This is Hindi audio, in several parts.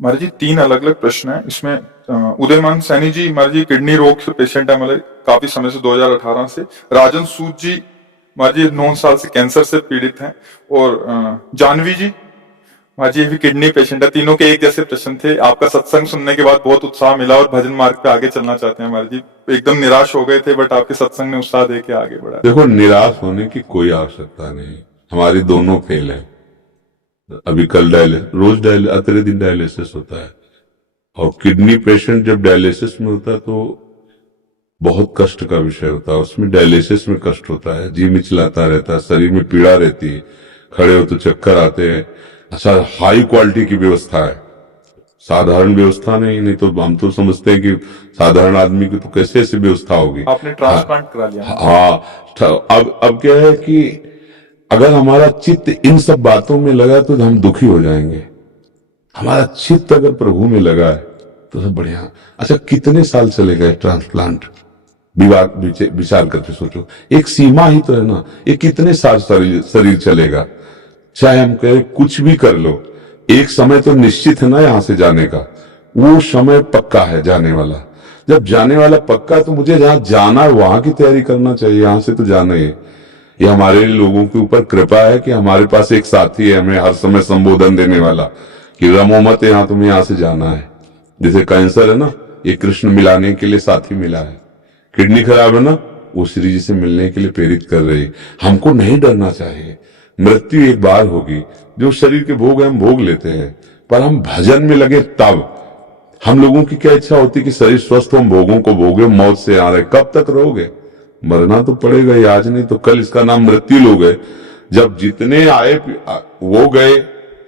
महाराज जी 3 अलग अलग प्रश्न है इसमें। उदयमान सैनी जी महाराज जी किडनी रोग से पेशेंट है, मतलब काफी समय से 2018 से। राजन सूद जी महाराज जी 9 साल से कैंसर से पीड़ित हैं। और जानवी जी महाराज जी ये भी किडनी पेशेंट है। तीनों के एक जैसे प्रश्न थे। आपका सत्संग सुनने के बाद बहुत उत्साह मिला और भजन मार्ग पे आगे चलना चाहते हैं महाराज जी। एकदम निराश हो गए थे बट आपके सत्संग ने उत्साह दे के आगे बढ़ा। देखो, निराश होने की कोई आवश्यकता नहीं। हमारी दोनों फेल है। अभी कल रोज अतरे दिन डायलिसिस होता है, और किडनी पेशेंट जब डायलिसिस में होता है तो बहुत कष्ट का विषय होता है। उसमें डायलिसिस में कष्ट होता है, जी मिचलाता रहता है, शरीर में पीड़ा रहती है, खड़े हो तो चक्कर आते हैं। अच्छा, हाई क्वालिटी की व्यवस्था है, साधारण व्यवस्था नहीं तो हम तो समझते हैं कि साधारण आदमी की तो कैसे ऐसी व्यवस्था होगी। आपने ट्रांसप्लांट करा लिया? हाँ। अब क्या है कि अगर हमारा चित्त इन सब बातों में लगा तो हम दुखी हो जाएंगे। हमारा चित्त अगर प्रभु में लगा है तो सब बढ़िया। अच्छा, कितने साल चलेगा ट्रांसप्लांट? विचार करके सोचो, एक सीमा ही तो है ना। ये कितने साल शरीर चलेगा? चाहे हम कहें कुछ भी कर लो, एक समय तो निश्चित है ना यहाँ से जाने का। वो समय पक्का है जाने वाला। जब जाने वाला पक्का है तो मुझे जहां जाना है वहां की तैयारी करना चाहिए। यहां से तो जाना ही है। ये हमारे लोगों के ऊपर कृपा है कि हमारे पास एक साथी है हमें हर समय संबोधन देने वाला कि रमो मत, यहाँ तुम्हें यहां से जाना है। जैसे कैंसर है ना, ये कृष्ण मिलाने के लिए साथी मिला है। किडनी खराब है ना, वो श्री जी से मिलने के लिए प्रेरित कर रही है। हमको नहीं डरना चाहिए। मृत्यु एक बार होगी, जो शरीर के भोग है हम भोग लेते हैं, पर हम भजन में लगे तब। हम लोगों की क्या इच्छा होती कि शरीर स्वस्थ हो, हम भोगों को भोगे, मौत से आ रहे। कब तक रहोगे? मरना तो पड़ेगा ही, आज नहीं तो कल। इसका नाम मृत्यु लोग है। जब जितने आए वो गए,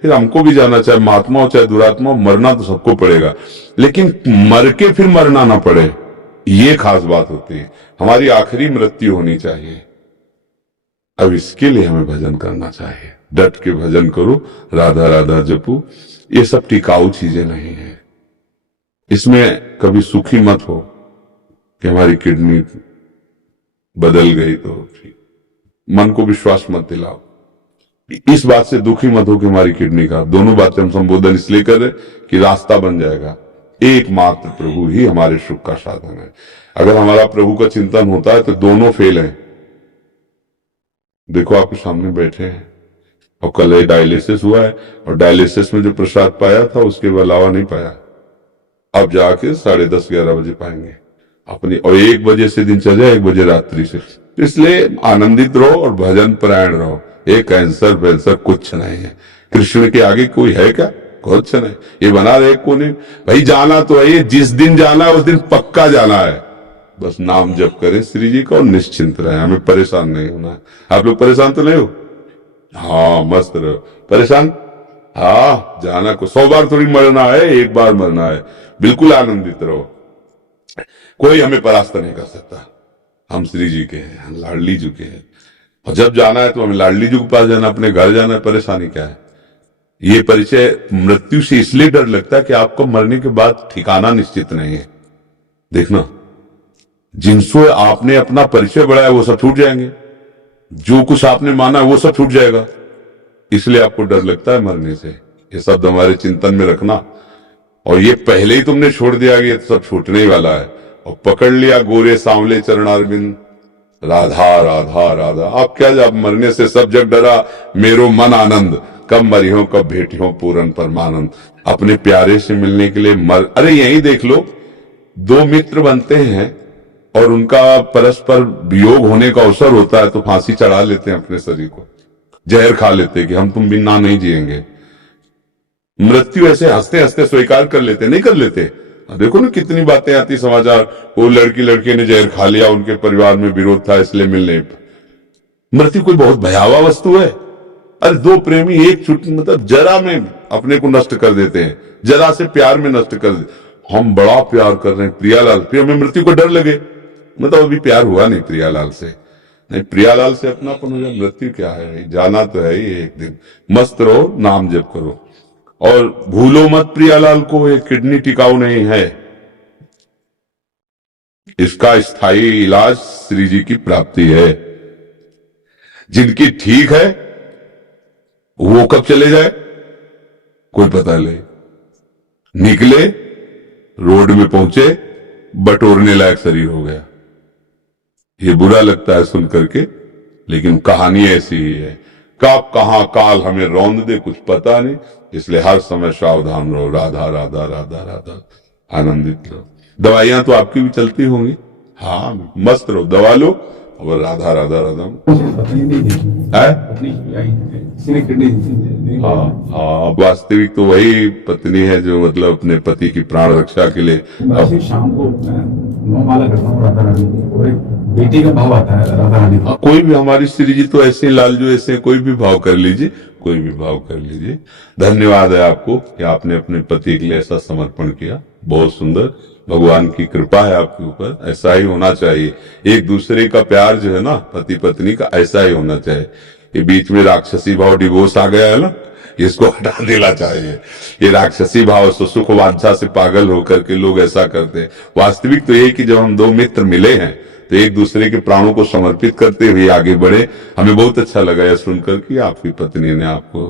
फिर हमको भी जाना, चाहे महात्मा हो चाहे दुरात्मा हो, मरना तो सबको पड़ेगा। लेकिन मर के फिर मरना ना पड़े, ये खास बात होती है। हमारी आखिरी मृत्यु होनी चाहिए। अब इसके लिए हमें भजन करना चाहिए। डट के भजन करो, राधा राधा जपू। ये सब टिकाऊ चीजें नहीं है। इसमें कभी सुखी मत हो कि हमारी किडनी बदल गई तो ठीक। मन को विश्वास मत दिलाओ। इस बात से दुखी मत हो कि हमारी किडनी का। दोनों बातें हम संबोधन इसलिए कर रहे कि रास्ता बन जाएगा। एकमात्र प्रभु ही हमारे सुख का साधन है। अगर हमारा प्रभु का चिंतन होता है तो दोनों फेल हैं। देखो, आपके सामने बैठे हैं और कल डायलिसिस हुआ है, और डायलिसिस में जो प्रसाद पाया था उसके अलावा नहीं पाया। अब जाके 10:30-11 बजे पाएंगे अपनी। और 1 बजे से दिनचर्या, 1 बजे रात्रि से। इसलिए आनंदित रहो और भजन परायण रहो। ये कैंसर वैंसर कुछ नहीं है। कृष्ण के आगे कोई है क्या? कुछ नहीं। ये बना रहे को नहीं भाई। जाना तो है, ये जिस दिन जाना है उस दिन पक्का जाना है। बस नाम जप करें श्री जी का और निश्चिंत रहे। हमें परेशान नहीं होना है। आप लोग परेशान तो नहीं हो? हाँ, मस्त रहो। परेशान? हाँ, जाना को 100 बार थोड़ी मरना है, एक बार मरना है। बिल्कुल आनंदित रहो। कोई हमें परास्त नहीं कर सकता। हम श्री जी के हैं, हम लाडली जी के हैं। और जब जाना है तो हमें लाडली जी के पास जाना, अपने घर जाना है। परेशानी क्या है? ये परिचय मृत्यु से इसलिए डर लगता है कि आपको मरने के बाद ठिकाना निश्चित नहीं है। देखना, जिनसे आपने अपना परिचय बढ़ाया वो सब छूट जाएंगे। जो कुछ आपने माना वो सब छूट जाएगा। इसलिए आपको डर लगता है मरने से। ये शब्द हमारे चिंतन में रखना। और ये पहले ही तुमने छोड़ दिया कि ये सब छूटने ही वाला है, और पकड़ लिया गोरे सांवले चरणारविंद, राधा राधा राधा। आप क्या, जब मरने से सब जग डरा, मेरो मन आनंद, कब मरियो कब भेटियो पूरन परमानंद। अपने प्यारे से मिलने के लिए अरे यही देख लो, 2 मित्र बनते हैं और उनका परस्पर वियोग होने का अवसर होता है तो फांसी चढ़ा लेते हैं अपने शरीर को, जहर खा लेते हैं कि हम तुम बिना नहीं जिएंगे। मृत्यु ऐसे हंसते हंसते स्वीकार कर लेते, नहीं कर लेते? देखो ना कितनी बातें आती समाचार, वो लड़की ने जहर खा लिया, उनके परिवार में विरोध था इसलिए मिलने। मृत्यु कोई बहुत भयावह वस्तु है? अरे 2 प्रेमी एक छुट्टी मतलब जरा में अपने को नष्ट कर देते हैं, जरा से प्यार में नष्ट कर देते। हम बड़ा प्यार कर रहे हैं प्रियालाल, फिर हमें मृत्यु को डर लगे। मतलब अभी प्यार हुआ नहीं प्रियालाल से, नहीं प्रियालाल से अपनापन हो जाए। मृत्यु क्या है? जाना तो है ही एक दिन। मस्त रहो, नाम जप करो और भूलो मत प्रियालाल को। ये किडनी टिकाऊ नहीं है। इसका स्थायी इलाज श्री जी की प्राप्ति है। जिनकी ठीक है वो कब चले जाए कोई पता नहीं। निकले, रोड में पहुंचे, बटोरने लायक शरीर हो गया। ये बुरा लगता है सुन करके, लेकिन कहानी ऐसी ही है। कब कहां काल हमें रौंद दे कुछ पता नहीं, इसलिए हर समय सावधान रहो। राधा राधा राधा राधा, आनंदित रहो। दवाइयां तो आपकी भी चलती होंगी, हाँ मस्त रहो, दवा लो और राधा राधा राधा पत्नी नहीं देखी है। पत्नी आई किसी ने किडनी दी। हाँ हाँ, वास्तविक तो वही पत्नी है जो मतलब अपने पति की प्राण रक्षा के लिए वैसे शाम को मैं नौ माला करता हूँ राधा रानी की, और एक बेटी का भाव आता है राधा रानी का। कोई भी, हमारी श्री जी तो ऐसे लालजू ऐसे कोई भी भाव कर लीजिए, कोई भी भाव कर लीजिए। धन्यवाद है आपको कि आपने अपने पति के लिए ऐसा समर्पण किया, बहुत सुंदर। भगवान की कृपा है आपके ऊपर, ऐसा ही होना चाहिए। एक दूसरे का प्यार जो है ना पति पत्नी का, ऐसा ही होना चाहिए। ये बीच में राक्षसी भाव डिवोर्स आ गया है ना, इसको हटा देना चाहिए। ये राक्षसी भाव सुख वांछा से पागल होकर के लोग ऐसा करते हैं। वास्तविक तो ये कि जब हम दो मित्र मिले हैं तो एक दूसरे के प्राणों को समर्पित करते हुए आगे बढ़े। हमें बहुत अच्छा लगा यह सुनकर कि आपकी पत्नी ने आपको